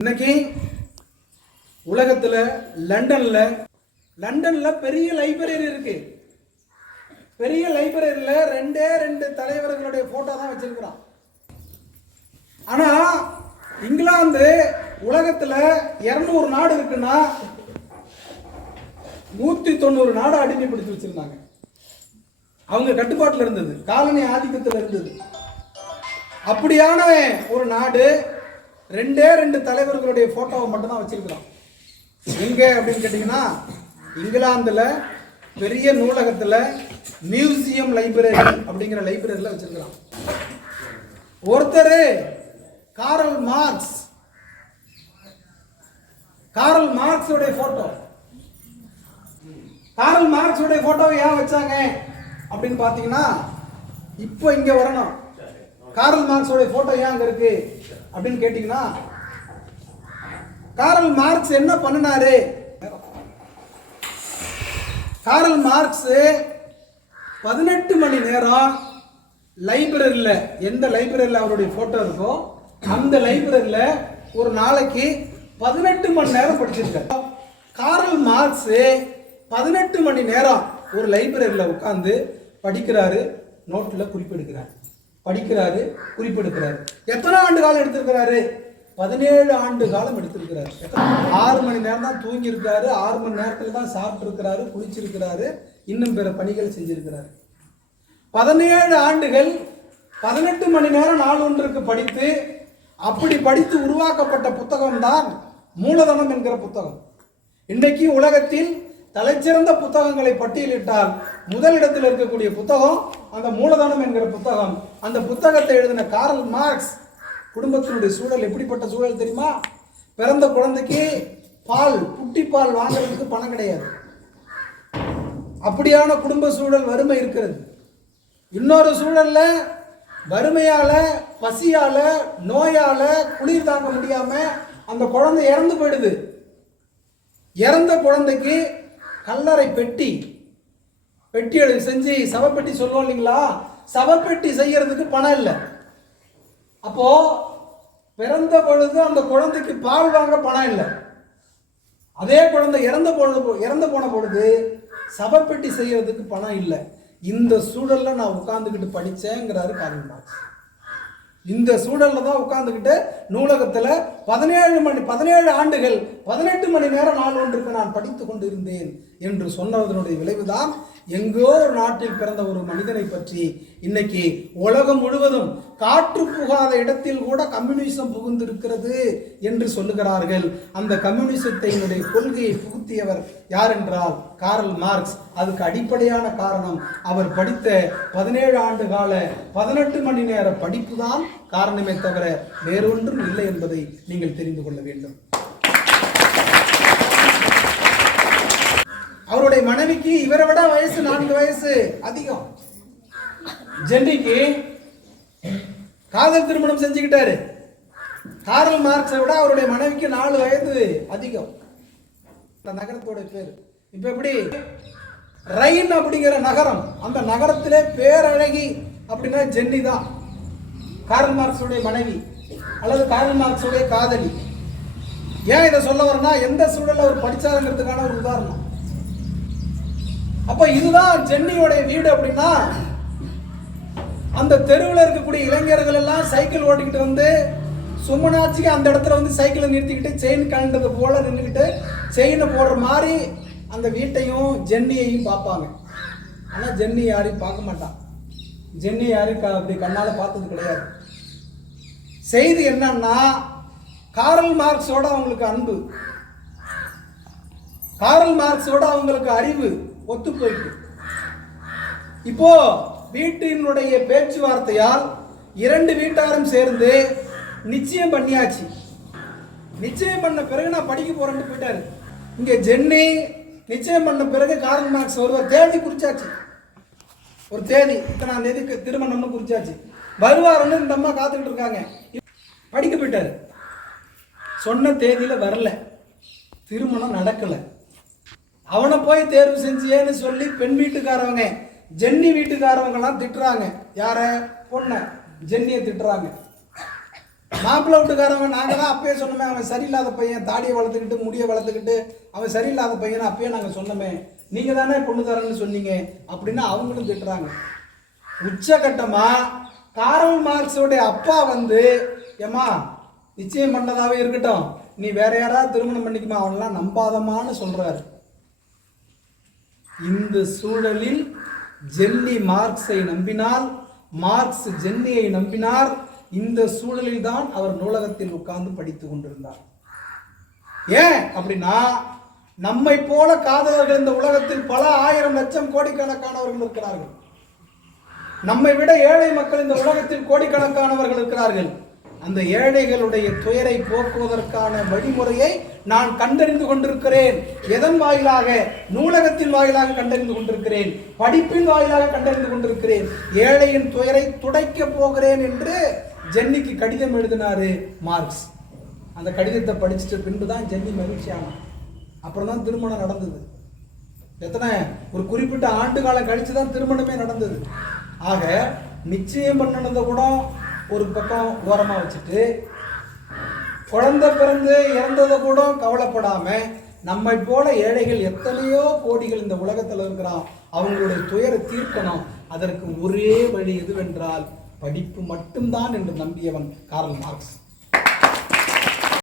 இன்னைக்கு உலகத்துல லண்டன்ல பெரிய லைப்ரரி இருக்கு. பெரிய லைப்ரரியில ரெண்டு தலைவர்களுடைய போட்டோ தான் வச்சிருக்கிறான். ஆனா இங்கிலாந்து உலகத்துல 200 நாடு இருக்குன்னா 190 நாடு அடிமைப்படுத்தி வச்சிருந்தாங்க. அவங்க கட்டுப்பாட்டில் இருந்தது, காலனி ஆதிக்கத்தில் இருந்தது. அப்படியான ஒரு நாடு ரெண்டு தலைவர்களுடைய போட்டோவை மட்டும் தான் வச்சிருக்கிறோம். எங்க அப்படின்னு கேட்டீங்கன்னா இங்கிலாந்துல பெரிய நூலகத்துல மியூசியம் லைப்ரரி அப்படிங்கிற லைப்ரரியில வச்சிருக்கிறோம். ஒருத்தர் காரல் மார்க்ஸோட போட்டோ. காரல் மார்க்ஸோட போட்டோவை ஏன் வச்சாங்க அப்படின்னு பாத்தீங்கன்னா இப்போ இங்க வரணும். காரல் மார்க்ஸோட போட்டோ ஏன் அங்க இருக்கு அப்படின்னு கேட்டீங்கன்னா காரல் மார்க்ஸ் என்ன பண்ணினாரு? காரல் மார்க்ஸ் 18 மணி நேரம் லைப்ரரியில், எந்த லைப்ரரியில் அவருடைய போட்டோ இருக்கோ அந்த லைப்ரரியில் ஒரு நாளைக்கு 18 மணி நேரம் படிச்சிருக்காரு. காரல் மார்க்ஸ் 18 மணி நேரம் ஒரு லைப்ரரியில் உட்கார்ந்து படிக்கிறாரு, நோட்டில் குறிப்பெடுக்கிறார், படிக்கிறாரு, குறிப்பெடுக்கிறாரு. எத்தனை ஆண்டு காலம் எடுத்திருக்கிறாரு? 17 ஆண்டு காலம் எடுத்திருக்கிறாரு. 6 மணி நேரம் தான் தூங்கி இருக்காரு, 6 மணி நேரத்தில் தான் சாப்பிட்டு இருக்கிறாரு, குளிச்சிருக்கிறாரு, இன்னும் பிற பணிகள் செஞ்சிருக்கிறாரு. 17 ஆண்டுகள் 18 மணி நேரம் நாள் ஒன்றுக்கு படித்து, அப்படி படித்து உருவாக்கப்பட்ட புத்தகம் தான் மூலதனம் என்கிற புத்தகம். இன்றைக்கு உலகத்தில் தலைச்சிறந்த புத்தகங்களை பட்டியலிட்டால் முதலிடத்தில் இருக்கக்கூடிய புத்தகம் அந்த மூலதனம் என்கிற புத்தகம். அந்த புத்தகத்தை எழுதின காரல் மார்க்ஸ் குடும்பத்தினுடைய சூழல் எப்படிப்பட்ட சூழல் தெரியுமா? பிறந்த குழந்தைக்கு புட்டி பால் வாங்குறதுக்கு பணம் கிடையாது. அப்படியான குடும்ப சூழல், வறுமை இருக்கிறது. இன்னொரு சூழல்ல வறுமையால, பசியால, நோயால, குளிர் தாங்க முடியாம அந்த குழந்தை இறந்து போயிடுது. இறந்த குழந்தைக்கு கல்லறை பெட்டி செஞ்சு சவப்பெட்டி சொல்லுவோம் இல்லைங்களா, சவப்பெட்டி செய்யறதுக்கு பணம் இல்லை. அப்போ பிறந்த பொழுது அந்த குழந்தைக்கு பால் வாங்க பணம் இல்லை. அதே குழந்தை இறந்து போன பொழுது சவப்பெட்டி செய்யறதுக்கு பணம் இல்லை. இந்த சூழல்ல நான் உட்கார்ந்துக்கிட்டு படிச்சேங்கிறாரு காரல் மார்க்ஸ். இந்த சூழல்ல தான் உட்கார்ந்துக்கிட்டு நூலகத்துல 17 ஆண்டுகள் 18 மணி நேரம் நாள் ஒன்றுக்கு நான் படித்து கொண்டு இருந்தேன் என்று சொன்னதனுடைய விளைவுதான் எங்கோ ஒரு நாட்டில் பிறந்த ஒரு மனிதனை பற்றி இன்னைக்கு உலகம் முழுவதும் காற்று புகாத இடத்தில் கூட கம்யூனிசம் புகுந்திருக்கிறது என்று சொல்லுகிறார்கள். அந்த கம்யூனிசத்தினுடைய கொள்கையை புகுத்தியவர் யார் என்றால் காரல் மார்க்ஸ். அதுக்கு அடிப்படையான காரணம் அவர் படித்த 17 ஆண்டு கால 18 மணி நேர படிப்பு தான் காரணமே தவிர வேறொன்றும் இல்லை என்பதை நீங்கள் தெரிந்து கொள்ள வேண்டும். அவருடைய மனைவிக்கு இவரை விட வயசு 4 வயசு அதிகம். ஜென்னிக்கு காதல் திருமணம் செஞ்சுக்கிட்டாரு. காரல் மார்க்ஸை விட அவருடைய மனைவிக்கு 4 வயது அதிகம். இந்த நகரத்தோட பேர் இப்ப எப்படி? ரைன் அப்படிங்கிற நகரம். அந்த நகரத்திலே பேரழகி அப்படின்னா ஜென்னி தான், காரல் மார்க்ஸுடைய மனைவி அல்லது காரல் மார்க்ஸுடைய காதலி. ஏன் இதை சொல்ல வரனா, எந்த சூழல்ல அவர் படிச்சாருங்கிறதுக்கான ஒரு உதாரணம். அப்ப இதுதான் ஜென்னியோடைய வீடு அப்படின்னா, அந்த தெருவில் இருக்கக்கூடிய இளைஞர்கள் எல்லாம் சைக்கிள் ஓட்டிக்கிட்டு வந்து சும்மனாச்சிக்கு அந்த இடத்துல வந்து சைக்கிளை நிறுத்திக்கிட்டு செயின் கலண்டது போல நின்றுக்கிட்டு செயினை போடுற மாதிரி அந்த வீட்டையும் ஜென்னியையும் பார்ப்பாங்க. ஆனால் ஜென்னி யாரையும் பார்க்க மாட்டான். ஜென்னி யாரையும் அப்படி கண்ணால் பார்த்தது கிடையாது. செய்தி என்னன்னா, காரல் மார்க்ஸோட அவங்களுக்கு அன்பு, காரல் மார்க்ஸோட அவங்களுக்கு அறிவு ஒத்து போயிட்டு. இப்போ வீட்டினுடைய பேச்சுவார்த்தையால் 2 வீட்டாரும் சேர்ந்து நிச்சயம் பண்ணியாச்சு. நிச்சயம் பண்ண பிறகு நான் படிக்க போறேன்னு போயிட்டாரு. இங்க ஜென்னி நிச்சயம் பண்ண பிறகு காரல் மார்க்ஸ் ஒரு தேதி குறிச்சாச்சு. ஒரு தேதி இத்தனாம் தேதி திருமணம்னு குறிச்சாச்சு. வருவாருன்னு இந்த அம்மா காத்துக்கிட்டு இருக்காங்க. படிக்க போயிட்டாரு. சொன்ன தேதியில வரல, திருமணம் நடக்கல. அவனை போய் தேர்வு செஞ்சியேன்னு சொல்லி பெண் வீட்டுக்காரவங்க, ஜென்னி வீட்டுக்காரவங்கலாம் திட்டுறாங்க. யார? பொண்ண ஜென்னியை திட்டுறாங்க. மாப்பிள்ளை வீட்டுக்காரவன் நாங்கள் தான் அப்பயே சொன்னோமே, அவன் சரியில்லாத பையன், தாடியை வளர்த்துக்கிட்டு முடியை வளர்த்துக்கிட்டு அவன் சரியில்லாத பையன் அப்பயே நாங்கள் சொன்னோமே, நீங்கள் தானே பொண்ணு தரேன்னு சொன்னீங்க அப்படின்னு அவங்களும் திட்டுறாங்க. உச்சகட்டமாக காரல் மார்க்ஸோடைய அப்பா வந்து, ஏம்மா நிச்சயம் பண்ணதாவே இருக்கட்டும், நீ வேற யாராவது திருமணம் பண்ணிக்குமா, அவன்லாம் நம்பாதமான்னு சொல்றாரு. இந்த சூழலில் ஜென்னி மார்க்ஸை நம்பினால், மார்க்ஸ் ஜென்னியை நம்பினார். இந்த சூழலில் தான் அவர் நூலகத்தில் உட்கார்ந்து படித்து கொண்டிருந்தார். ஏன் அப்படின்னா, நம்மை போல காதலர்கள் இந்த உலகத்தில் பல ஆயிரம் லட்சம் கோடிக்கணக்கானவர்கள் இருக்கிறார்கள். நம்மை விட ஏழை மக்கள் இந்த உலகத்தில் கோடிக்கணக்கானவர்கள் இருக்கிறார்கள். அந்த ஏழைகளுடைய துயரை போக்குவதற்கான வழிமுறையை நான் கண்டறிந்து கொண்டிருக்கிறேன். எதன் வாயிலாக? நூலகத்தின் வாயிலாக கண்டறிந்து கொண்டிருக்கிறேன், படிப்பின் வாயிலாக கண்டறிந்து கொண்டிருக்கிறேன். ஏழையின் துயரை துடைக்க போகிறேன் என்று ஜென்னிக்கு கடிதம் எழுதினாரு மார்க்ஸ். அந்த கடிதத்தை படிச்சுட்டு பின்பு தான் ஜென்னி மகிழ்ச்சியானான். அப்புறம் தான் திருமணம் நடந்தது. எத்தனை ஒரு குறிப்பிட்ட ஆண்டு காலம் கழிச்சு தான் திருமணமே நடந்தது. ஆக நிச்சயம் பண்ணினதை கூட ஒரு பக்கம் ஓரமா வச்சுட்டு, குழந்தை பிறந்து இறந்ததை கூட கவலைப்படாம, நம்மை போல ஏழைகள் எத்தனையோ கோடிகள் இந்த உலகத்தில் இருக்கிறான், அவங்களுடைய துயரை தீர்க்கணும். அதற்கு ஒரே வழி எதுவென்றால் படிப்பு மட்டும்தான் என்று நம்பியவன் காரல் மார்க்ஸ்.